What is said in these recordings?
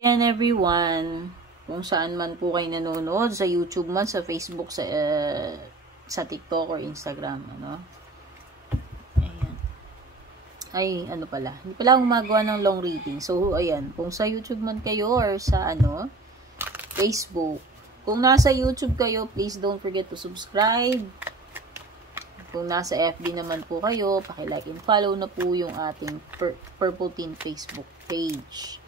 And everyone, kung saan man po kayo nanonood, sa YouTube man, sa Facebook, sa TikTok or Instagram, ano. Ayan. Ay, ano pala. Hindi pala akong magawa ng long reading. So, ayan. Kung sa YouTube man kayo or sa, Facebook. Kung nasa YouTube kayo, please don't forget to subscribe. Kung nasa FB naman po kayo, paki-like and follow na po yung ating Purple Team Facebook page.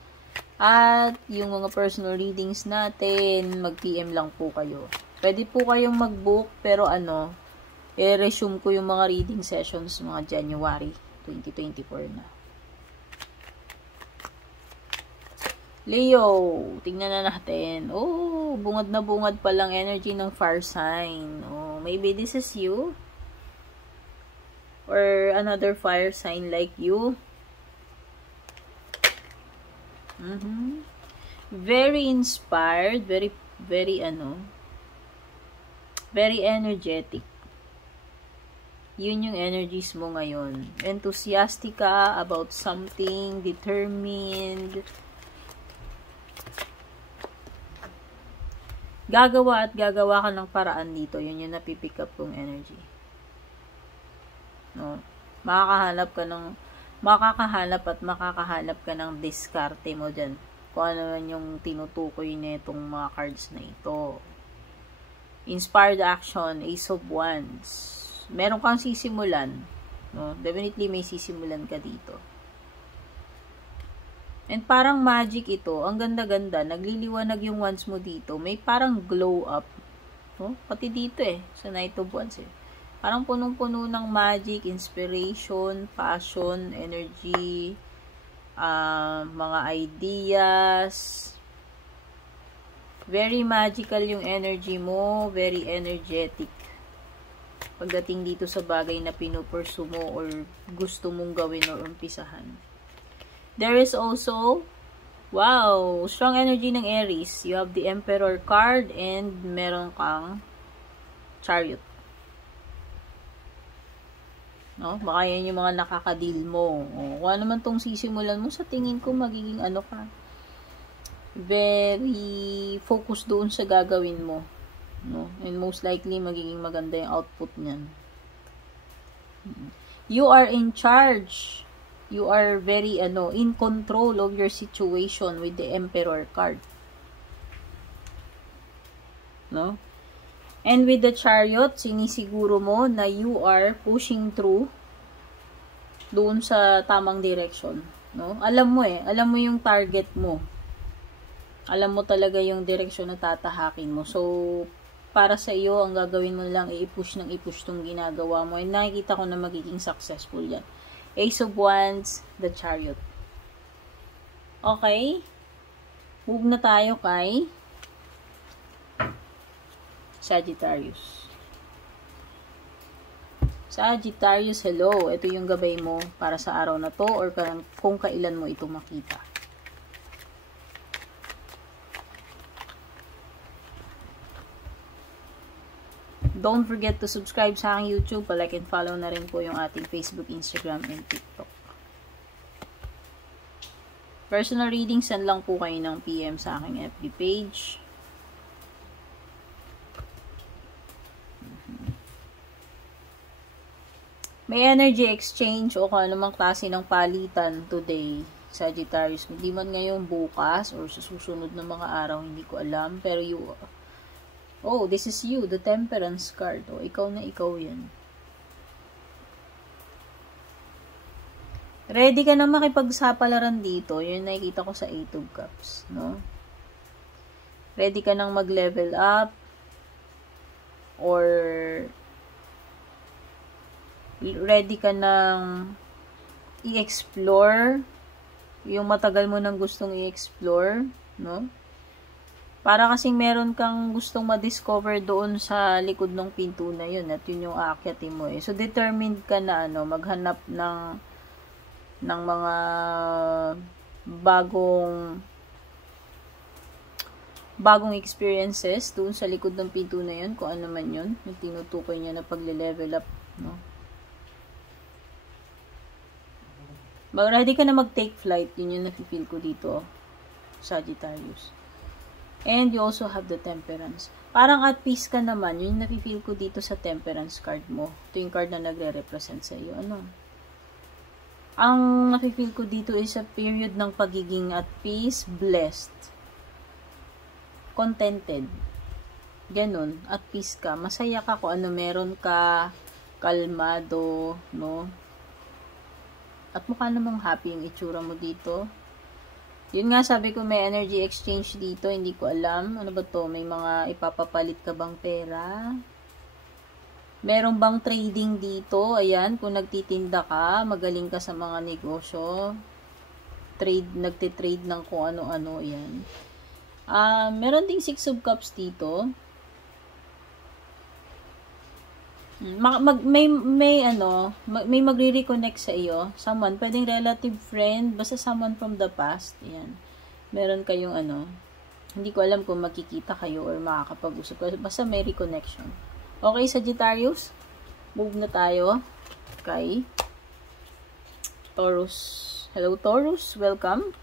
At yung mga personal readings natin, mag-PM lang po kayo. Pwede po kayong mag-book, pero i-resume ko yung mga reading sessions mga January 2024 na. Leo, tingnan na natin. Oh, bungad na bungad pa lang energy ng fire sign. Oh, maybe this is you. Or another fire sign like you. Very inspired, very energetic. Yun yung energies mo ngayon. Enthusiastic ka about something, determined. Gagawa at gagawa ka ng paraan dito. Yun yung napipick up kong energy. No? Makakahanap ka ng diskarte mo dyan. Kung ano man yung tinutukoy nitong mga cards na ito. Inspired action, Ace of Wands. Meron kang sisimulan. No? Definitely may sisimulan ka dito. And parang magic ito. Ang ganda-ganda. Nagliliwanag yung wands mo dito. May parang glow up. No? Pati dito sa Knight of Wands Parang punong-puno ng magic, inspiration, passion, energy, mga ideas. Very magical yung energy mo, very energetic. Pagdating dito sa bagay na pinupursu mo or gusto mong gawin or umpisahan. There is also, wow, strong energy ng Aries. You have the Emperor card and meron kang Chariot. No? Baka yan yung mga nakakadil mo. O, kung ano man tong sisimulan mo, sa tingin ko magiging ka. Very focused doon sa gagawin mo. No? And most likely, magiging maganda yung output niyan. You are in charge. You are very, in control of your situation with the Emperor card. No? And with the Chariot, sinisiguro mo na you are pushing through doon sa tamang direction. No? Alam mo yung target mo. Alam mo talaga yung direction na tatahakin mo. So, para sa iyo, ang gagawin mo lang, i-push tong ginagawa mo. And nakikita ko na magiging successful yan. Ace of Wands, the Chariot. Okay? Move na tayo kay Sagittarius. Sagittarius, hello. Ito yung gabay mo para sa araw na to or kung kailan mo ito makita. Don't forget to subscribe sa aking YouTube. Like and follow na rin po yung ating Facebook, Instagram, and TikTok. Personal readings, send lang po kayo ng PM sa aking FB page. May energy exchange o kung anumang klase ng palitan today, Sagittarius. Hindi man ngayon, bukas, or sa susunod na mga araw, hindi ko alam. Pero this is you, the Temperance card. O, ikaw na ikaw yan. Ready ka na makipagsapalaran dito. Yun nakikita ko sa 8 of Cups, no? Ready ka nang mag-level up or ready ka nang i-explore yung matagal mo nang gustong i-explore, no? Para kasing meron kang gustong ma-discover doon sa likod ng pinto na yun at yun yung aakyatin mo So, determined ka na maghanap ng mga bagong experiences doon sa likod ng pinto na yun, kung ano man yun, yung tinutukoy niya na pagle-level up, no? Ready ka na mag-take flight, yun yung nafe-feel ko dito. Sagittarius. And you also have the Temperance. Parang at peace ka naman. Yun yung nafe-feel ko dito sa Temperance card mo. Ito yung card na nagre-represent sa iyo. Ano? Ang nafe-feel ko dito is a period ng pagiging at peace, blessed, contented. Ganun. At peace ka. Masaya ka kung ano meron ka. Kalmado. No? At mukha namang happy yung itsura mo dito. Yun nga, sabi ko may energy exchange dito. Hindi ko alam. Ano ba to? May mga ipapapalit ka bang pera? Meron bang trading dito? Ayan, kung nagtitinda ka, magaling ka sa mga negosyo. Nagtitrade ng kung ano-ano. Ayan. Meron ding 6 of Cups dito. May magre-reconnect sa iyo, someone, pwedeng relative, friend, basta someone from the past. Ayan. Meron kayong hindi ko alam kung makikita kayo or makakapag-usap, basta may reconnection. Okay, Sagittarius, move na tayo kay Taurus. Hello Taurus, welcome.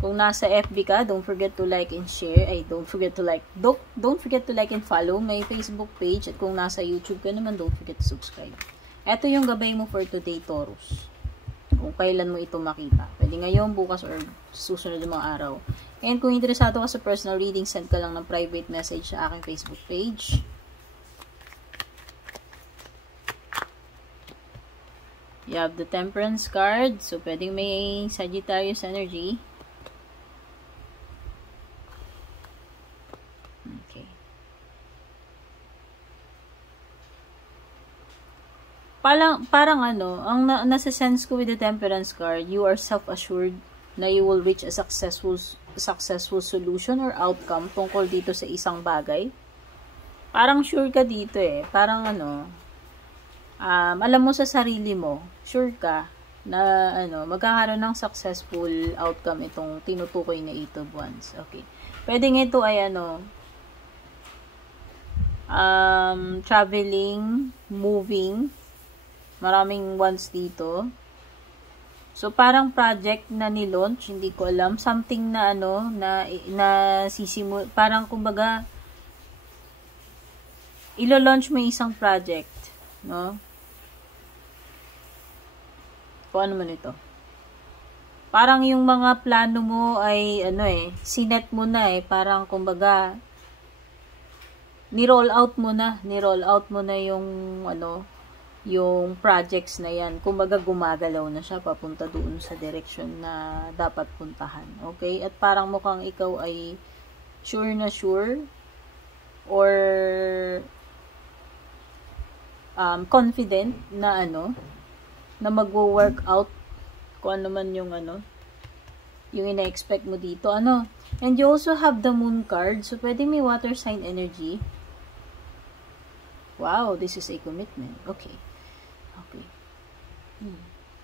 Kung nasa FB ka, don't forget to like and share. Don't forget to like and follow my Facebook page. At kung nasa YouTube ka naman, don't forget to subscribe. Ito yung gabay mo for today, Taurus. Kung kailan mo ito makita. Pwede ngayon, bukas, or susunod ng mga araw. And kung interesado ka sa personal reading, send ka lang ng private message sa aking Facebook page. You have the Temperance card. So, pwedeng may Sagittarius energy. Parang ang nasa-sense ko with the Temperance card, you are self-assured na you will reach a successful solution or outcome tungkol dito sa isang bagay. Parang sure ka dito eh. Parang alam mo sa sarili mo, sure ka na magkakaroon ng successful outcome itong tinutukoy na 8 of Wands. Okay. Pwede nga ito ay traveling, moving, maraming wands dito. So, parang project na ni-launch, hindi ko alam. Something na parang kumbaga, ilo-launch mo isang project, no? Kung ano man ito. Parang yung mga plano mo ay, sinet mo na parang kumbaga, ni-roll out mo na yung projects na yan, kumbaga gumagalaw na siya papunta doon sa direction na dapat puntahan. Okay? At parang mukhang ikaw ay sure na sure or confident na na magwo-work out kung ano man yung yung ina-expect mo dito. And you also have the Moon card. So, pwedeng may water sign energy. Wow, this is a commitment. Okay.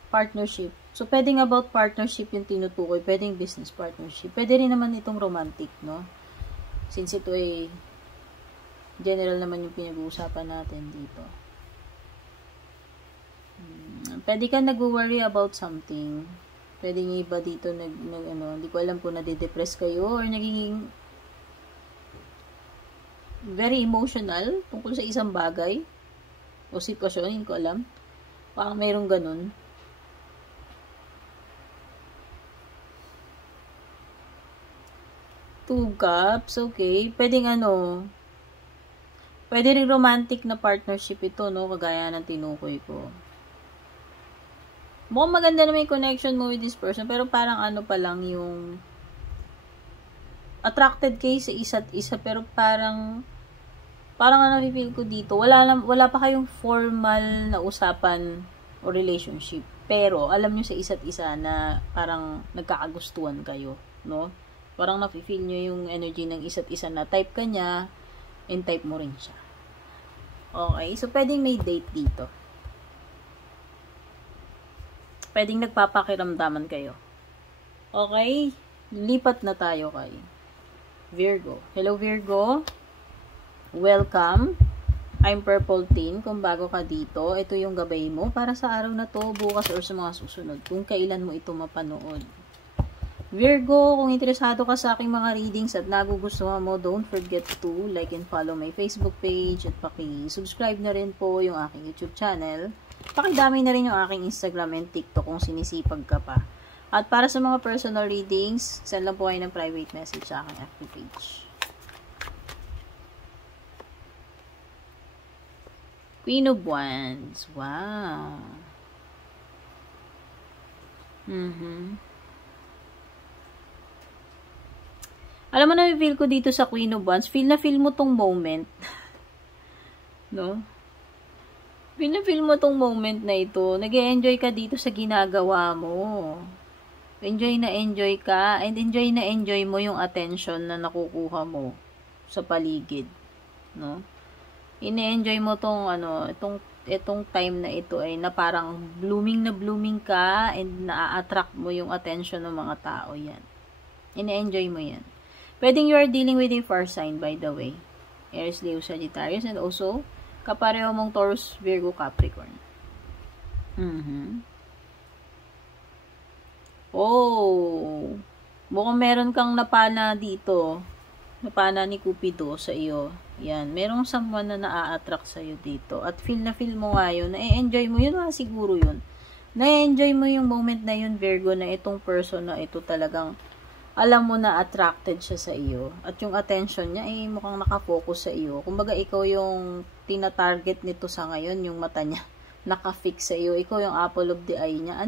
Partnership. So, pwedeng about partnership yung tinutukoy. Pwedeng business partnership. Pwede rin naman itong romantic, no? Since ito ay general naman yung pinag-uusapan natin dito. Pwede ka nag-worry about something. Pwede nga iba dito hindi ko alam kung nade-depress kayo or nagiging very emotional tungkol sa isang bagay o sitwasyon, hindi ko alam. Parang mayroong ganun. Two Cups, okay. Pwede rin romantic na partnership ito, no? Kagaya ng tinukoy ko. Mukhang maganda na may connection mo with this person, pero parang pa lang yung attracted kayo sa isa't isa, pero parang na-feel ko dito, wala pa kayong formal na usapan o relationship, pero alam nyo sa isa't isa na parang nagkakagustuhan kayo, no? Parang na-feel nyo yung energy ng isa't isa na type ka niya, and type mo rin siya. Okay, so pwedeng may date dito. Pwedeng nagpapakiramdaman kayo. Okay, lipat na tayo kay Virgo. Hello Virgo. Welcome. I'm Purple Teen. Kung bago ka dito, ito yung gabay mo para sa araw na to, bukas or sa mga susunod. Kung kailan mo ito mapanood. Virgo, kung interesado ka sa aking mga readings at nagugustuhan mo, don't forget to like and follow my Facebook page at paki-subscribe na rin po yung aking YouTube channel. Pakidami na rin yung aking Instagram and TikTok kung sinisipag ka pa. At para sa mga personal readings, send lang po kayo ng private message sa aking FB page. Queen of Wands. Wow. Alam mo na, feel ko dito sa Queen of Wands, feel na feel mo tong moment. No? Feel na feel mo tong moment na ito. Nag-e-enjoy ka dito sa ginagawa mo. Enjoy na enjoy ka, and enjoy na enjoy mo yung attention na nakukuha mo sa paligid. No? Ine-enjoy mo tong, itong time na ito ay na parang blooming na blooming ka, and na-attract mo yung attention ng mga tao yan. Ine-enjoy mo yan. Pwedeng you are dealing with a fire sign, by the way. Aries, Leo, Sagittarius, and also, kapareho mong Taurus, Virgo, Capricorn. Oh! Mukhang meron kang napana dito. Napana ni Cupido sa iyo. Yan. Merong someone na na-attract sa'yo dito. At feel na feel mo nga yun. Na-enjoy mo yun. Siguro yun. Na-enjoy mo yung moment na yun, Virgo, na itong person na ito talagang alam mo na attracted siya sa iyo. At yung attention niya ay mukhang nakafocus sa iyo. Kumbaga, ikaw yung tina-target nito sa ngayon, yung mata niya nakafix sa iyo. Ikaw yung apple of the eye niya.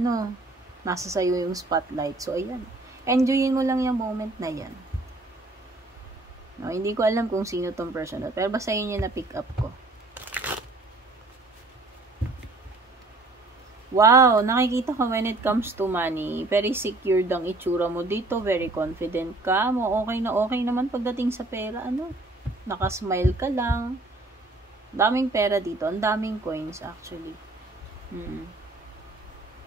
Nasa sa iyo yung spotlight. So, ayan. Enjoyin mo lang yung moment na yan. No, hindi ko alam kung sino tong person. Pero basta yun yung na-pick up ko. Wow, nakikita ko when it comes to money, very secured ang itsura mo dito, very confident ka, okay naman pagdating sa pera, nakasmile ka lang, daming pera dito, ang daming coins actually.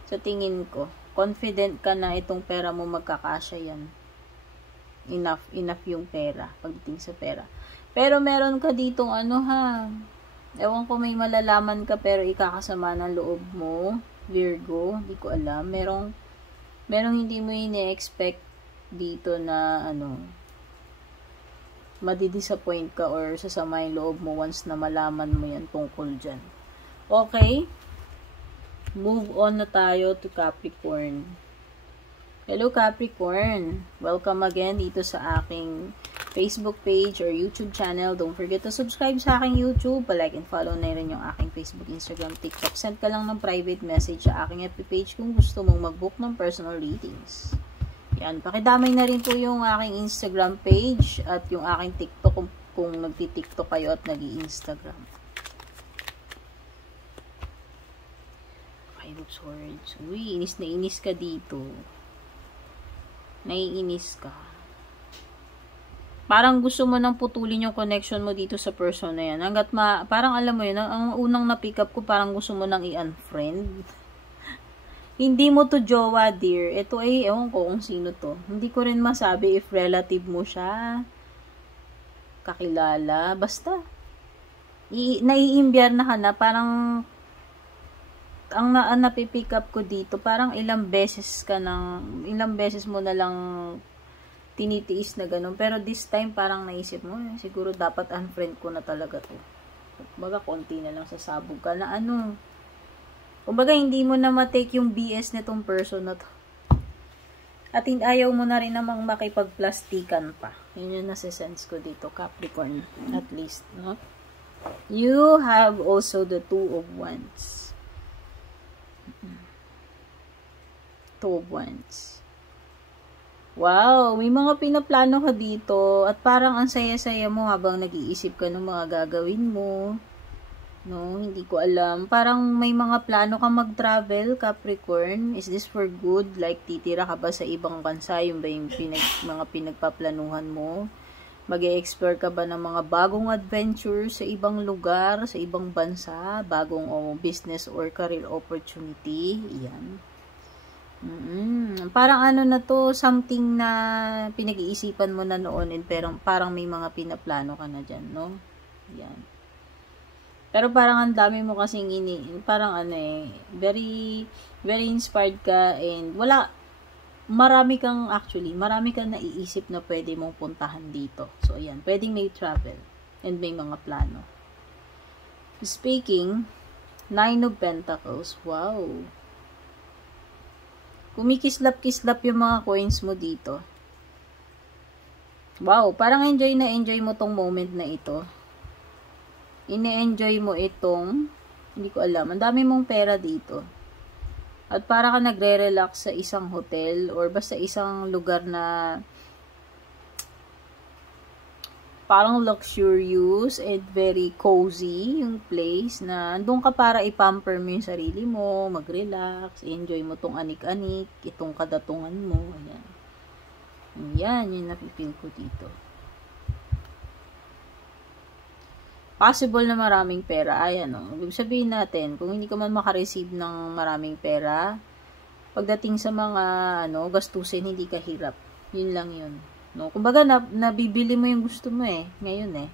Sa tingin ko, confident ka na itong pera mo magkakasya yan. Enough yung pera, pagdating sa pera. Pero meron ka ditong ewan ko, may malalaman ka pero ikakasama ng loob mo, Virgo, hindi ko alam. Merong hindi mo ine-expect dito na madidisappoint ka or sasama yung loob mo once na malaman mo yan tungkol dyan. Okay? Move on na tayo to Capricorn. Hello Capricorn! Welcome again dito sa aking Facebook page or YouTube channel. Don't forget to subscribe sa aking YouTube. Like and follow na rin yung aking Facebook, Instagram, TikTok. Send ka lang ng private message sa aking FB page kung gusto mong mag-book ng personal readings. Yan. Pakidamay na rin po yung aking Instagram page at yung aking TikTok kung nagti-TikTok kayo at nag-i-Instagram. Five of Swords. Uy, inis na inis ka dito. Naiinis ka. Parang gusto mo nang putulin yung connection mo dito sa person na yan. Parang alam mo yun, ang unang na-pick up ko, parang gusto mo nang i-unfriend. Hindi mo to jowa, dear. Ito ay, ewan ko kung sino to. Hindi ko rin masabi if relative mo siya, kakilala, basta. Naiimbyer na ka na, parang, ang napipick up ko dito, parang ilang beses mo na lang tinitiis na ganun. Pero this time, parang naisip mo, siguro dapat unfriend ko na talaga to. Kumbaga, konti na lang sasabog ka na kumbaga, hindi mo na matake yung BS nitong person na to. At ayaw mo na rin namang makipagplastikan pa. Yun yung nasisense ko dito, Capricorn. At least, no? You have also the Two of Wands. Two of Wands. Wow, may mga pinaplano ka dito at parang ang saya-saya mo habang nag-iisip ka ng mga gagawin mo. No, hindi ko alam. Parang may mga plano ka mag-travel, Capricorn. Is this for good? Like, titira ka ba sa ibang bansa? Yung ba yung mga pinagpaplanuhan mo? Mag-e-explore ka ba ng mga bagong adventure sa ibang lugar, sa ibang bansa? Bagong business or career opportunity? Yan. Parang na to, something na pinag-iisipan mo na noon and parang may mga pinaplano ka na dyan, no? Yan. Pero parang ang dami mo kasing parang very, very inspired ka and wala marami kang naiisip na pwede mong puntahan dito. So, ayan, pwedeng may travel and may mga plano. Speaking, 9 of Pentacles, wow. Kumikislap-kislap yung mga coins mo dito. Wow, parang enjoy mo tong moment na ito. Ine-enjoy mo itong, hindi ko alam, ang dami mong pera dito. At para ka nagre-relax sa isang hotel or basta isang lugar na parang luxurious and very cozy yung place na andun ka para ipamper mo yung sarili mo, mag-relax, enjoy mo tong anik-anik, itong kadatungan mo. Ayan. Ayan, yung napipil ko dito. Possible na maraming pera. Ayan, no? Ibig sabihin natin, kung hindi ka man makareceive ng maraming pera, pagdating sa mga gastusin, hindi ka hirap. Yun lang yun. No? Kumbaga, nabibili mo yung gusto mo ngayon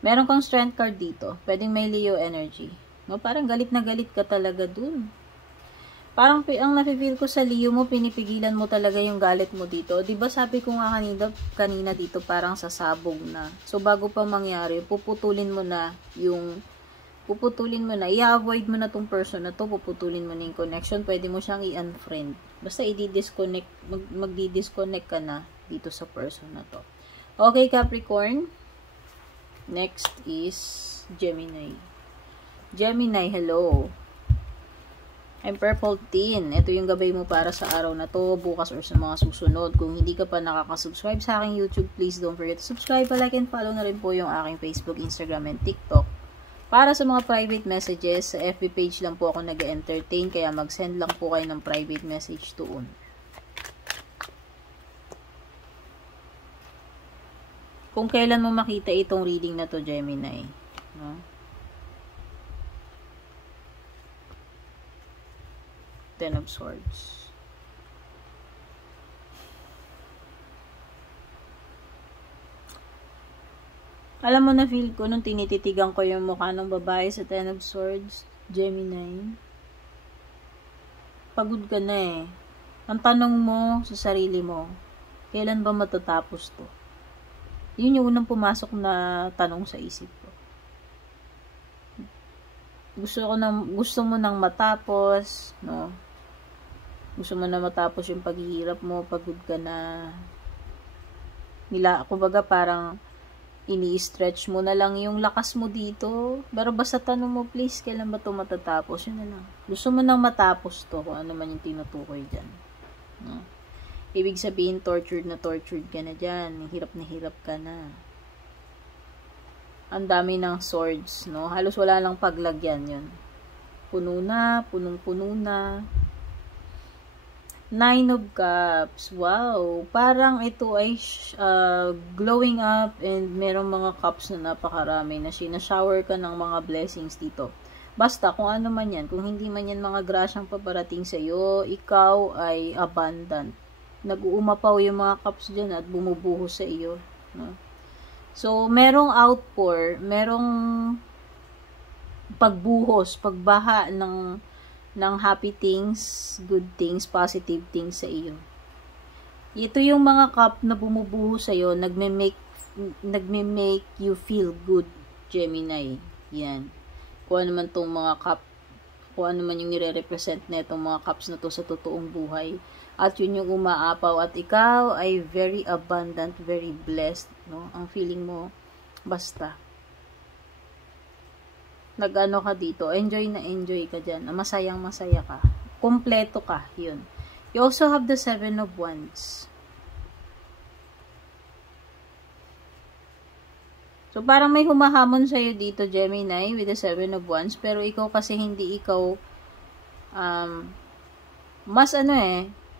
Meron kang strength card dito. Pwedeng may Leo energy. No? Parang galit na galit ka talaga dun. Parang ang nafe-feel ko sa Leo mo, pinipigilan mo talaga yung galit mo dito. 'Di ba sabi ko nga kanina dito parang sasabog na. So bago pa mangyari, puputulin mo na, i-avoid mo na tong person na to, puputulin mo na yung connection, pwede mo siyang i-unfriend. Basta i-disconnect, magdi-disconnect ka na dito sa person na to. Okay, Capricorn. Next is Gemini. Gemini, hello. I'm Purple Teen. Ito yung gabay mo para sa araw na to, bukas or sa mga susunod. Kung hindi ka pa nakaka-subscribe sa aking YouTube, please don't forget to subscribe, like, and follow na rin po yung aking Facebook, Instagram, and TikTok. Para sa mga private messages, sa FB page lang po ako nag-entertain, kaya mag-send lang po kayo ng private message doon. Kung kailan mo makita itong reading na to, Gemini. No? 10 of Swords. Alam mo na feel ko nung tinititigan ko yung mukha ng babae sa 10 of Swords, Gemini. Pagod ka na Ang tanong mo sa sarili mo, kailan ba matatapos to? Yun yung unang pumasok na tanong sa isip ko. Gusto mo nang matapos, no? Gusto mo na matapos yung paghihirap mo, pagod ka na. Kumbaga parang ini-stretch mo na lang yung lakas mo dito. Pero basta tanong mo, please, kailan ba ito matatapos? Yun na lang. Gusto mo nang matapos to, kung ano man yung tinutukoy dyan. No? Ibig sabihin, tortured ka na dyan. Hirap na hirap ka na. Ang dami ng swords, no? Halos wala lang paglagyan yun. Punong-puno na. 9 of Cups. Wow. Parang ito ay glowing up and merong mga cups na napakarami na sinashower ka ng mga blessings dito. Basta kung ano man yan, kung hindi man yan mga grasyang paparating sa iyo, ikaw ay abundant. Nag-uumapaw yung mga cups dyan at bumubuhos sa iyo. No? So, merong outpour, merong pagbuhos, pagbaha ng happy things, good things, positive things sa iyo. Ito yung mga cup na bumubuho sa iyo, nagme-make you feel good, Gemini. Yan. Kung ano man tong mga cup, kung ano man yung nire-represent na itong mga cups na to sa totoong buhay. At yun yung umaapaw at ikaw ay very abundant, very blessed, no? Ang feeling mo, basta nag-ano ka dito, enjoy ka dyan, masayang-masaya ka, kompleto ka, yun. You also have the 7 of Wands. So, parang may humahamon sa'yo dito, Gemini, with the 7 of Wands, pero ikaw kasi hindi ikaw,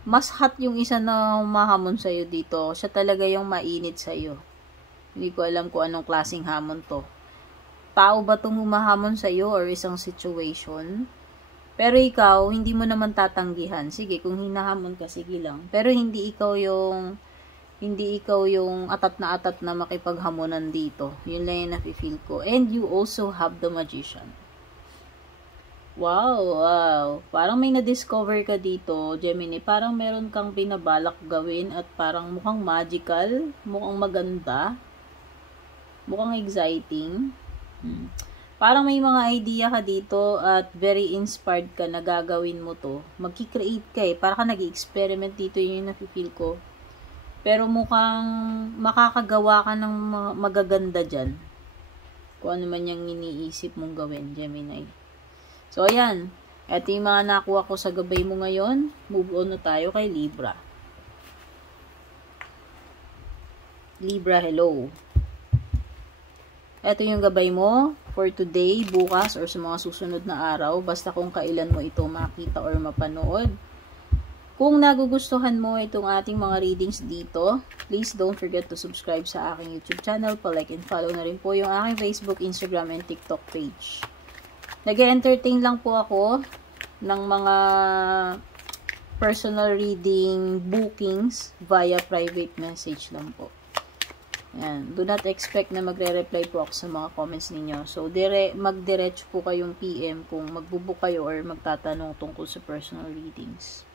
mas hot yung isa na humahamon sa'yo dito. Siya talaga yung mainit sa'yo. Hindi ko alam kung anong klaseng hamon to. Tao ba itong humahamon sa'yo or isang situation? Pero ikaw, hindi mo naman tatanggihan. Sige, kung hinahamon ka, sige lang. Pero hindi ikaw yung atat na makipaghamonan dito. Yun lang yung nafe-feel ko. And you also have the Magician. Wow, wow. Parang may na-discover ka dito, Gemini. Parang meron kang binabalak gawin at parang mukhang magical, mukhang maganda, mukhang exciting. Parang may mga idea ka dito at very inspired ka na gagawin mo to. Magki-create ka eh. Parang ka nag-experiment dito, yun yung nafe-feel ko. Pero mukhang makakagawa ka ng magaganda dyan. Kung ano man yung iniisip mong gawin, Gemini. So, ayan. Ito yung mga nakuha ko sa gabay mo ngayon. Move on na tayo kay Libra. Libra, hello. Ito yung gabay mo for today, bukas, or sa mga susunod na araw. Basta kung kailan mo ito makita or mapanood. Kung nagugustuhan mo itong ating mga readings dito, please don't forget to subscribe sa aking YouTube channel. Pa-like and follow na rin po yung aking Facebook, Instagram, and TikTok page. Nag-entertain lang po ako ng mga personal reading bookings via private message lang po. Yan. Do not expect na magre-reply po ako sa mga comments ninyo. So, magdiretso po kayong PM kung magbubook kayo or magtatanong tungkol sa personal readings.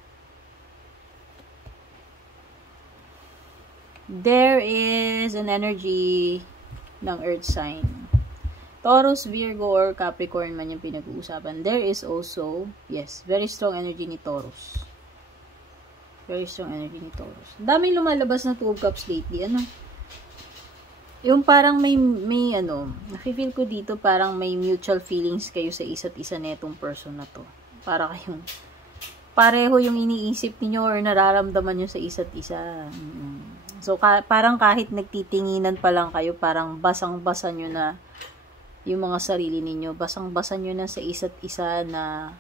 There is an energy ng earth sign. Taurus, Virgo, or Capricorn man yung pinag-uusapan. There is also, yes, very strong energy ni Taurus. Very strong energy ni Taurus. Daming lumalabas na Two of Cups lately. Ano? Yung parang may nafe-feel ko dito parang may mutual feelings kayo sa isa't isa netong person na to. Para kayong pareho yung iniisip niyo or nararamdaman niyo sa isa't isa. So, parang kahit nagtitinginan pa lang kayo, parang basang-basa nyo na yung mga sarili ninyo. Basang-basa nyo na sa isa't isa na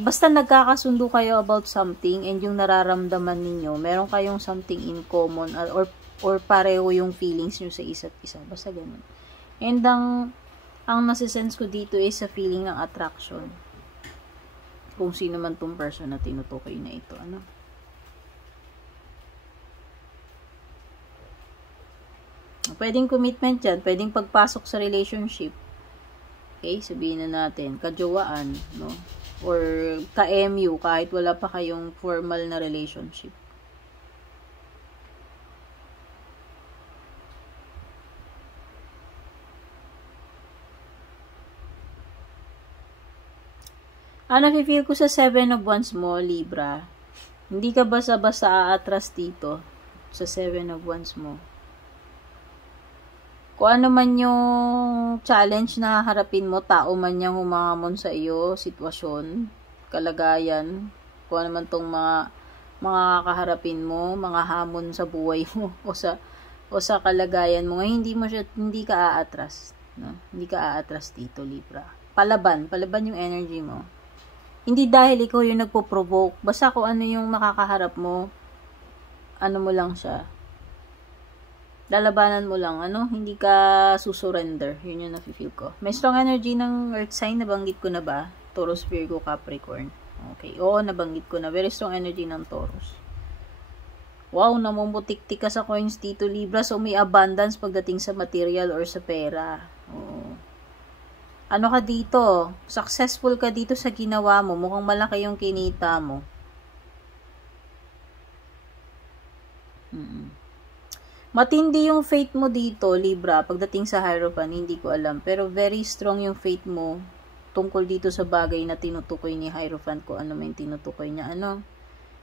basta nagkakasundo kayo about something and yung nararamdaman ninyo, meron kayong something in common or pareho yung feelings nyo sa isa't isa. Basta ganun. And ang nasisense ko dito is a feeling ng attraction. Kung sino man tong person na tinutukoy na ito. Ano? Pwedeng commitment yan. Pwedeng pagpasok sa relationship. Okay? Sabihin na natin. Kajowaan. No? Or ka-MU. Kahit wala pa kayong formal na relationship. Nafe-feel ko sa 7 of Wands mo, Libra. Hindi ka basta-basta aatras dito sa 7 of Wands mo. Kung ano man yung challenge na harapin mo, tao man yung humangamon sa iyo, sitwasyon, kalagayan, kung ano man tong mga kakaharapin mo, mga hamon sa buhay mo o sa kalagayan mo, ngayon hindi ka aatras, no? Hindi ka aatras dito, Libra. Palaban yung energy mo. Hindi dahil ikaw yung nagpo-provoke, basta kung ano yung makakaharap mo, ano mo lang siya. Lalabanan mo lang, hindi ka susurrender. Yun yung nafe-feel ko. May strong energy ng earth sign, nabanggit ko na ba? Taurus, Virgo, Capricorn. Okay, oo, nabanggit ko na. Very strong energy ng Taurus. Wow, namumutik-tik ka sa coins dito, Libra. So, may abundance pagdating sa material or sa pera. Oo. Ano ka dito? Successful ka dito sa ginawa mo. Mukhang malaki yung kinita mo. Matindi yung faith mo dito, Libra, pagdating sa Hierophant, hindi ko alam. Pero very strong yung faith mo tungkol dito sa bagay na tinutukoy ni Hierophant, ko ano may tinutukoy niya.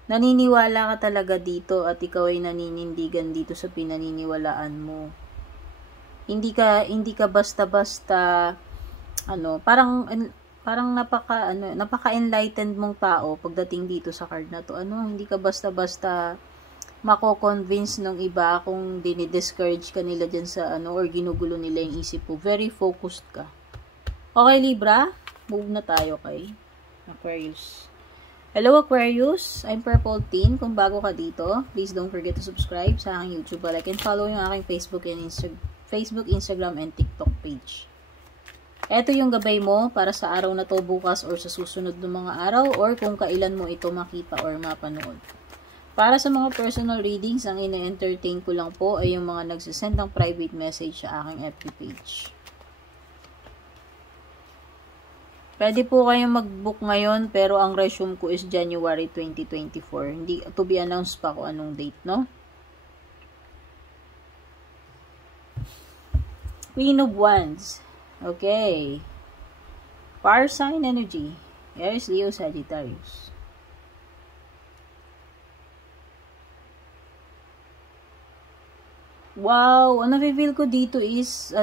Naniniwala ka talaga dito at ikaw ay naninindigan dito sa pinaniniwalaan mo. Hindi ka basta-basta parang napaka-enlightened mong tao pagdating dito sa card na to. Hindi ka basta-basta mako-convince ng iba kung dinidiscourage ka nila dyan sa or ginugulo nila yung isip mo. Very focused ka. Okay, Libra, move na tayo kay Aquarius. Hello, Aquarius. I'm Purple Teen. Kung bago ka dito, please don't forget to subscribe sa aking YouTube. Like and follow yung aking Facebook, Instagram, and TikTok page. Ito yung gabay mo para sa araw na to, bukas, or sa susunod ng mga araw, or kung kailan mo ito makita or mapanood. Para sa mga personal readings, ang ina-entertain ko lang po ay yung mga nagsisend ng private message sa aking FB page. Pwede po kayong mag-book ngayon, pero ang resume ko is January 2024. Hindi, to be announced pa kung anong date, no? Queen of Wands. Okay. Fire sign energy. Aries, Leo, Sagittarius. Wow, ang nafe-feel ko dito is,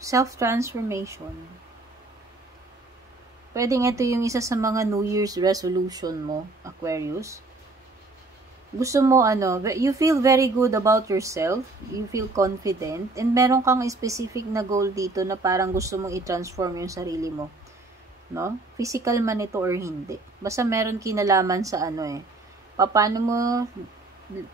self-transformation. Pwedeng ito yung isa sa mga New Year's resolution mo, Aquarius. Gusto mo, you feel very good about yourself, you feel confident, and meron kang specific na goal dito na parang gusto mong i-transform yung sarili mo. No? Physical man ito or hindi. Basta meron kinalaman sa paano mo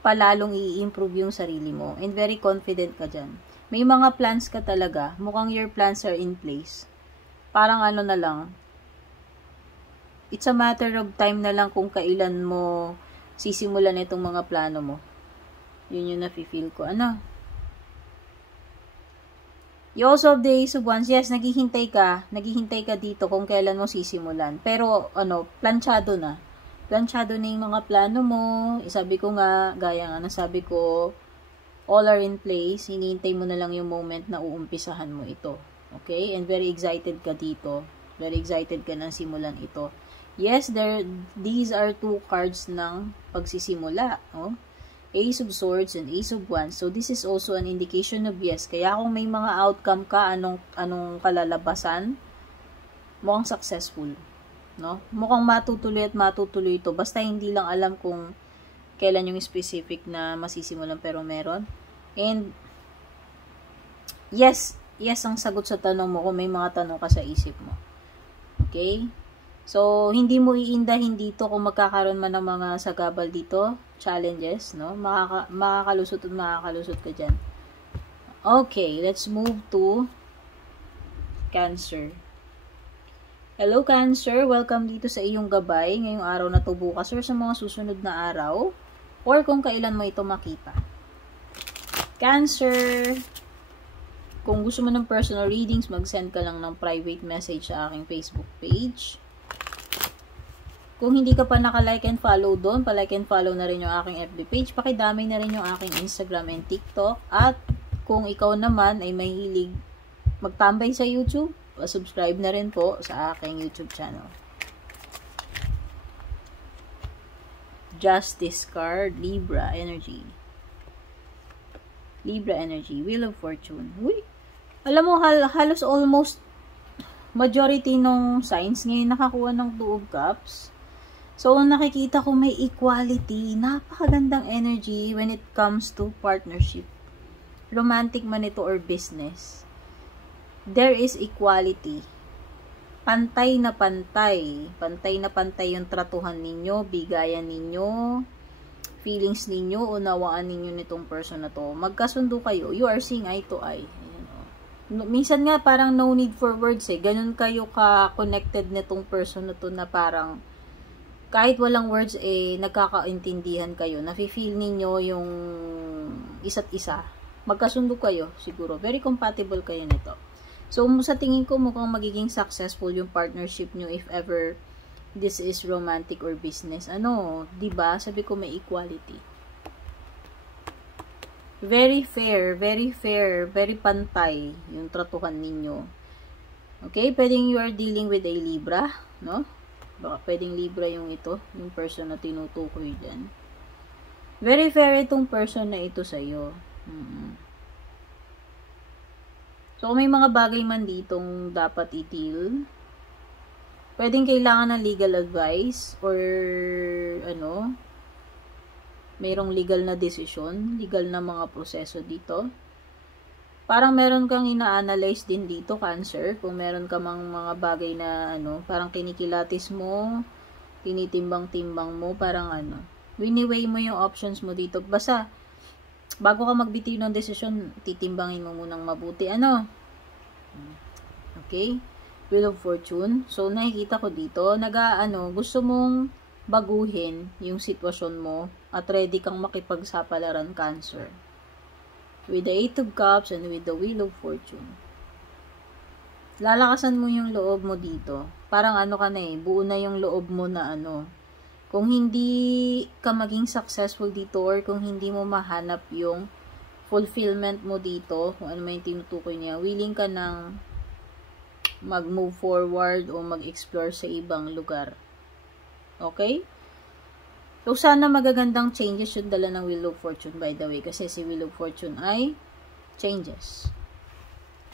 palalong i-improve yung sarili mo. And very confident ka dyan. May mga plans ka talaga. Mukhang your plans are in place. Parang na lang. It's a matter of time na lang kung kailan mo sisimulan itong mga plano mo. Yun yung nafe-feel ko. You also have the Ace of Wands. Yes, naghihintay ka dito kung kailan mo sisimulan. Pero, planchado na. Planchado na yung mga plano mo. Sabi ko nga, gaya nga nasabi ko, all are in place. Hinihintay mo na lang yung moment na uumpisahan mo ito. Okay? And very excited ka dito. Very excited ka na simulan ito. Yes, these are two cards ng pagsisimula. Oh? Ace of Swords and Ace of Wands. So, this is also an indication of yes. Kaya kung may mga outcome ka, anong kalalabasan, mukhang successful. No? Mukhang matutuloy at matutuloy ito. Basta hindi lang alam kung kailan yung specific na masisimulan pero meron. And, yes ang sagot sa tanong mo kung may mga tanong ka sa isip mo. Okay? So, hindi mo iindahin dito kung magkakaroon man ng mga sagabal dito, challenges, no? Makakalusot at makakalusot ka dyan. Okay, let's move to Cancer. Hello Cancer, welcome dito sa iyong gabay ngayong araw na to bukas or sa mga susunod na araw or kung kailan mo ito makita. Cancer, kung gusto mo ng personal readings, mag-send ka lang ng private message sa aking Facebook page. Kung hindi ka pa naka-like and follow doon, pa-like and follow na rin yung aking FB page, pakidamay na rin yung aking Instagram and TikTok, at kung ikaw naman ay mahilig magtambay sa YouTube, subscribe na rin po sa aking YouTube channel. Justice card, Libra energy. Libra energy, Wheel of Fortune. Uy, alam mo, halos almost majority ng signs ngayon nakakuha ng 2 of Cups. So, nakikita ko may equality. Napakagandang energy when it comes to partnership. Romantic man ito or business. There is equality. Pantay na pantay. Pantay na pantay yung tratuhan ninyo, bigayan ninyo, feelings ninyo, unawaan ninyo nitong person na to. Magkasundo kayo. You are seeing eye to eye. Minsan nga parang no need for words eh. Ganun kayo ka-connected nitong person na to na parang kahit walang words eh, nagkakaintindihan kayo. Nafe-feel ninyo yung isa't isa. Magkasundo kayo siguro. Very compatible kayo nito. So, sa tingin ko, mukhang magiging successful yung partnership nyo if ever this is romantic or business. Diba? Sabi ko may equality. Very fair, very pantay yung tratuhan ninyo. Okay? Pwedeng you are dealing with a Libra, no? Baka pwedeng Libra yung ito, yung person na tinutukoy dyan. Very fair itong person na ito sa'yo. So, kung may mga bagay man ditong dapat itil, pwedeng kailangan ng legal advice or mayroong legal na desisyon, legal na mga proseso dito. Parang meron kang ina-analyze din dito, Cancer, kung meron ka mang mga bagay na parang kinikilatis mo, tinitimbang-timbang mo, parang wini-weigh mo yung options mo dito. Basta, bago ka magbitiw ng desisyon, titimbangin mo munang mabuti. Okay? Wheel of Fortune. So, nakikita ko dito, gusto mong baguhin yung sitwasyon mo at ready kang makipagsapalaran, Cancer. With the 8 of Cups and with the Wheel of Fortune. lalakasan mo yung loob mo dito. Parang ano ka na eh, buo na yung loob mo na ano. Kung hindi ka maging successful dito or kung hindi mo mahanap yung fulfillment mo dito, kung ano man yung tinutukoy niya, willing ka nang mag-move forward o mag-explore sa ibang lugar. Okay? So, sana magagandang changes yung dala ng Wheel of Fortune, by the way. Kasi si Wheel of Fortune ay changes.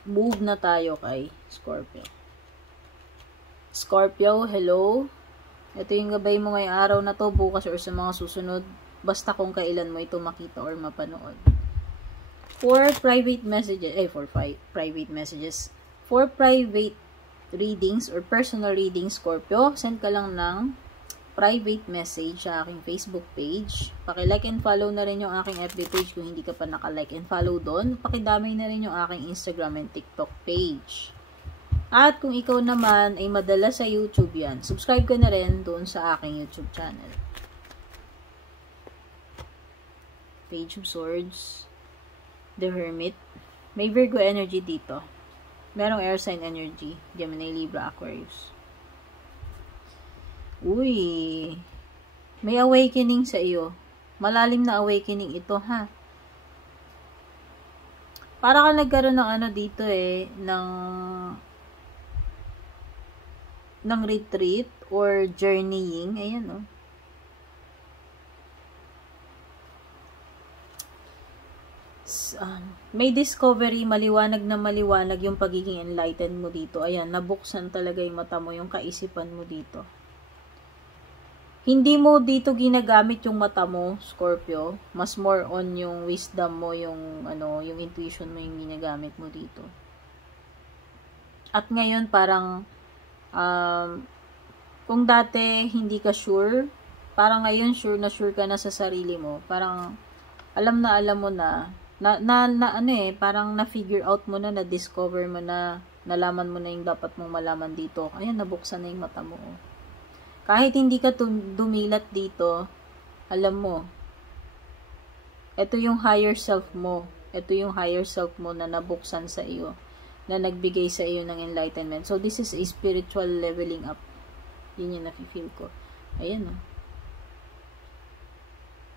Move na tayo kay Scorpio. Scorpio, hello. Ito yung gabay mo ngayong araw na to, bukas or sa mga susunod. Basta kung kailan mo ito makita or mapanood. For private messages, for private readings or personal readings, Scorpio, send ka lang ng private message sa aking Facebook page. Paki-like and follow na rin yung aking FB page kung hindi ka pa naka-like and follow doon. Pakidamay na rin yung aking Instagram and TikTok page. At kung ikaw naman ay madala sa YouTube yan, subscribe ka na rin doon sa aking YouTube channel. Page of Swords, The Hermit. May Virgo energy dito. Merong air sign energy. Gemini, Libra, Aquarius. Uy, may awakening sa iyo. Malalim na awakening ito, ha? Para ka nagkaroon ng ano dito eh, ng retreat or journeying. Ayan, no? May discovery, maliwanag na maliwanag yung pagiging enlightened mo dito. Ayan, nabuksan talaga yung mata mo, yung kaisipan mo dito. Hindi mo dito ginagamit yung mata mo, Scorpio. Mas more on yung wisdom mo, yung yung intuition mo yung ginagamit mo dito. At ngayon parang kung dati hindi ka sure, parang ngayon sure ka na sa sarili mo. Parang alam mo na parang na-figure out mo na, na-discover mo na, nalaman mo na yung dapat mong malaman dito. Ayan, nabuksan na yung mata mo. Kahit hindi ka dumilat dito, alam mo, ito yung higher self mo. Ito yung higher self mo na nabuksan sa iyo, na nagbigay sa iyo ng enlightenment. So, this is a spiritual leveling up. Yun yung nafe-feel ko. Ayan,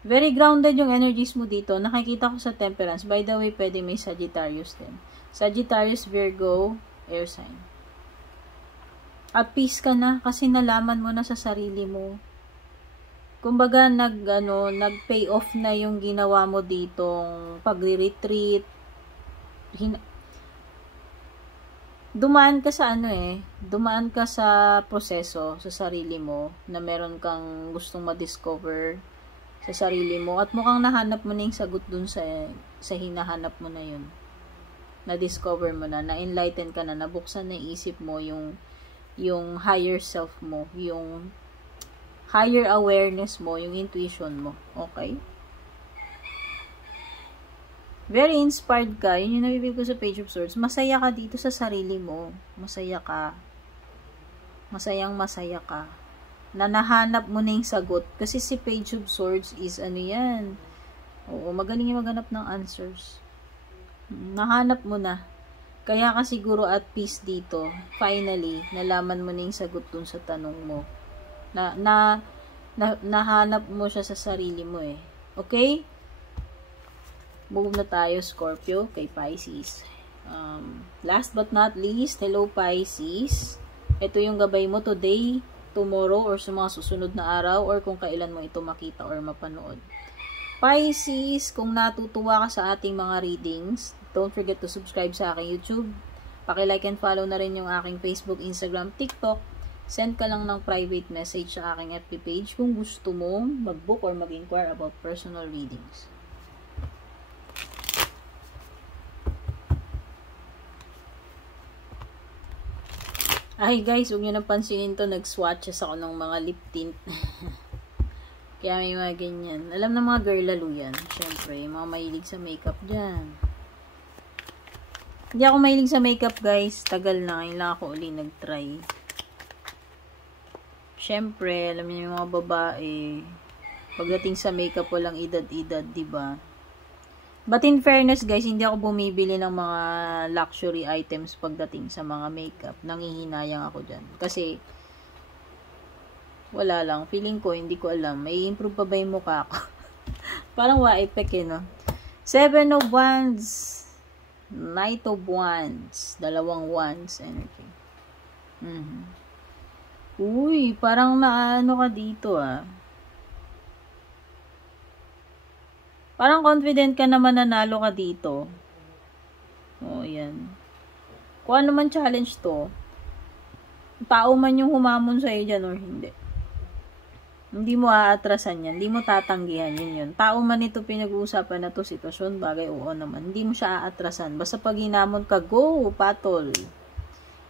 very grounded yung energies mo dito. Nakikita ko sa Temperance. By the way, pwede may Sagittarius din. Sagittarius, Virgo, air sign. At peace ka na kasi nalaman mo na sa sarili mo. Kumbaga, nag-pay off na yung ginawa mo ditong pag-retreat. Dumaan ka sa dumaan ka sa proseso sa sarili mo na meron kang gustong ma-discover sa sarili mo at mukhang nahanap mo na yung sagot dun sa hinahanap mo na yun. Na-discover mo na, na-enlighten ka na, nabuksan na yung isip mo, yung higher self mo, yung higher awareness mo, yung intuition mo. Okay? Very inspired ka. Yun yung nabibig ko sa Page of Swords. Masaya ka dito sa sarili mo. Masaya ka. Masayang-masaya ka. Na nahanap mo na yung sagot. Kasi si Page of Swords is yan. Oo, magaling yung maghanap ng answers. Nahanap mo na. Kaya ka siguro at peace dito. Finally, nalaman mo na yung sagot dun sa tanong mo. Nahanap mo siya sa sarili mo eh. Okay? Move na tayo, Scorpio, kay Pisces. Last but not least, hello Pisces. Ito yung gabay mo today, tomorrow, or sa mga susunod na araw, or kung kailan mo ito makita or mapanood. Pisces, kung natutuwa ka sa ating mga readings, don't forget to subscribe sa aking YouTube. Paki-like and follow na rin yung aking Facebook, Instagram, TikTok. Send ka lang ng private message sa aking FB page kung gusto mong mag-book or mag-inquire about personal readings. Ay guys, huwag nyo nang pansinin to, nag-swatches ako ng mga lip tint. Kaya may mga ganyan. Alam na mga girl lalo yan. Siyempre, yung mga mahilig sa makeup dyan. Hindi ako mahilig sa makeup guys. Tagal na. Ngayon lang ako uli nag-try. Siyempre, alam niyo yung mga babae. Pagdating sa makeup, walang edad-edad, diba? But in fairness guys, hindi ako bumibili ng mga luxury items pagdating sa mga makeup. Nangihinayang ako dyan. Kasi, wala lang. Feeling ko, hindi ko alam. May improve pa ba yung mukha ko? Parang wa-effect no? 7 of Wands. Knight of Wands. Dalawang Wands energy. Uy, parang naano ka dito Parang confident ka naman nanalo ka dito. Oh, yan. Kung ano man challenge to, tao man yung humamon sa'yo dyan or hindi. Hindi mo aatrasan yan. Hindi mo tatanggihan yun. Tao man ito pinag-uusapan na to sitwasyon, bagay, oo naman. Hindi mo siya aatrasan. Basta pag hinamon ka, go, patol.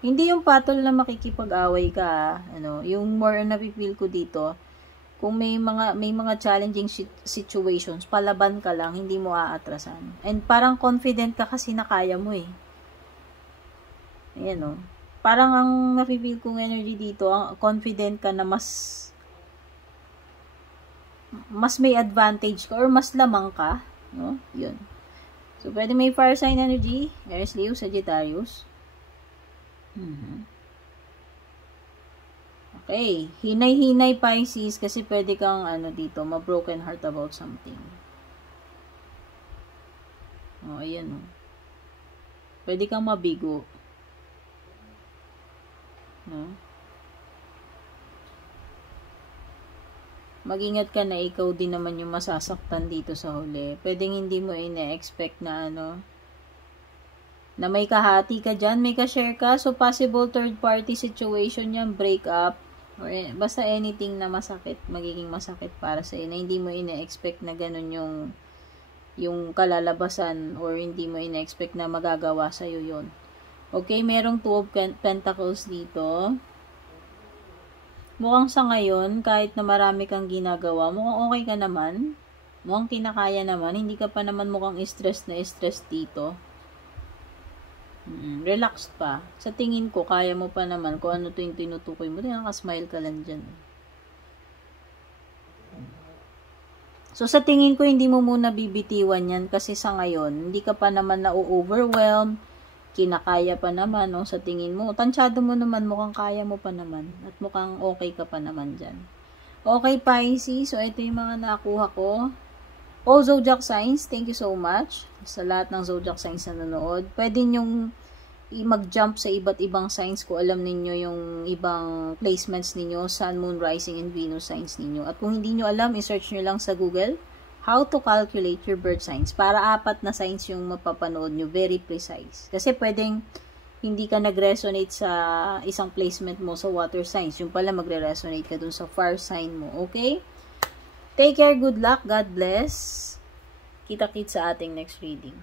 Hindi yung patol na makikipag-away ka, yung more na napipil ko dito, kung may mga challenging situations, palaban ka lang, hindi mo aatrasan. And parang confident ka kasi na kaya mo Ayan Parang ang napipil kong energy dito, ang confident ka na mas may advantage ka or mas lamang ka, Yun. So, pwede may fire sign energy, Aries, Leo, Sagittarius. Okay. Hinay-hinay Pisces kasi pwede kang dito, ma-broken heart about something. Ayan Pwede kang mabigo. Mag-ingat ka na ikaw din naman yung masasaktan dito sa huli. Pwedeng hindi mo ina-expect na na may kahati ka dyan, may ka-share ka. So, possible third party situation yan, break up. Or basta anything na masakit, magiging masakit para sa iyo na hindi mo ina-expect na ganun yung kalalabasan or hindi mo ina-expect na magagawa sa iyo yon. Okay, merong 2 of Pentacles dito. Mukhang sa ngayon, kahit na marami kang ginagawa, mukhang okay ka naman. Mukhang kinakaya naman. Hindi ka pa naman mukhang stress dito. Relaxed pa. Sa tingin ko, kaya mo pa naman kung ano to yung tinutukoy mo. Nakasmile ka lang dyan. So, sa tingin ko, hindi mo muna bibitiwan yan kasi sa ngayon, hindi ka pa naman na-overwhelm. Kinakaya pa naman, sa tingin mo. Tansyado mo naman, mukhang kaya mo pa naman. At mukhang okay ka pa naman dyan. Okay, Pisces. So, ito yung mga nakuha ko. All zodiac signs, thank you so much sa lahat ng zodiac signs na nanood. Pwede nyong mag-jump sa iba't ibang signs kung alam ninyo yung ibang placements ninyo, Sun, Moon, Rising, and Venus signs ninyo. At kung hindi nyo alam, i-search nyo lang sa Google, how to calculate your birth signs. Para 4 na signs yung mapapanood nyo, very precise. Kasi pwedeng hindi ka nag-resonate sa isang placement mo sa water signs. Yung pala magre-resonate ka dun sa fire sign mo, okay? Take care, good luck, God bless. Kita-kits sa ating next reading.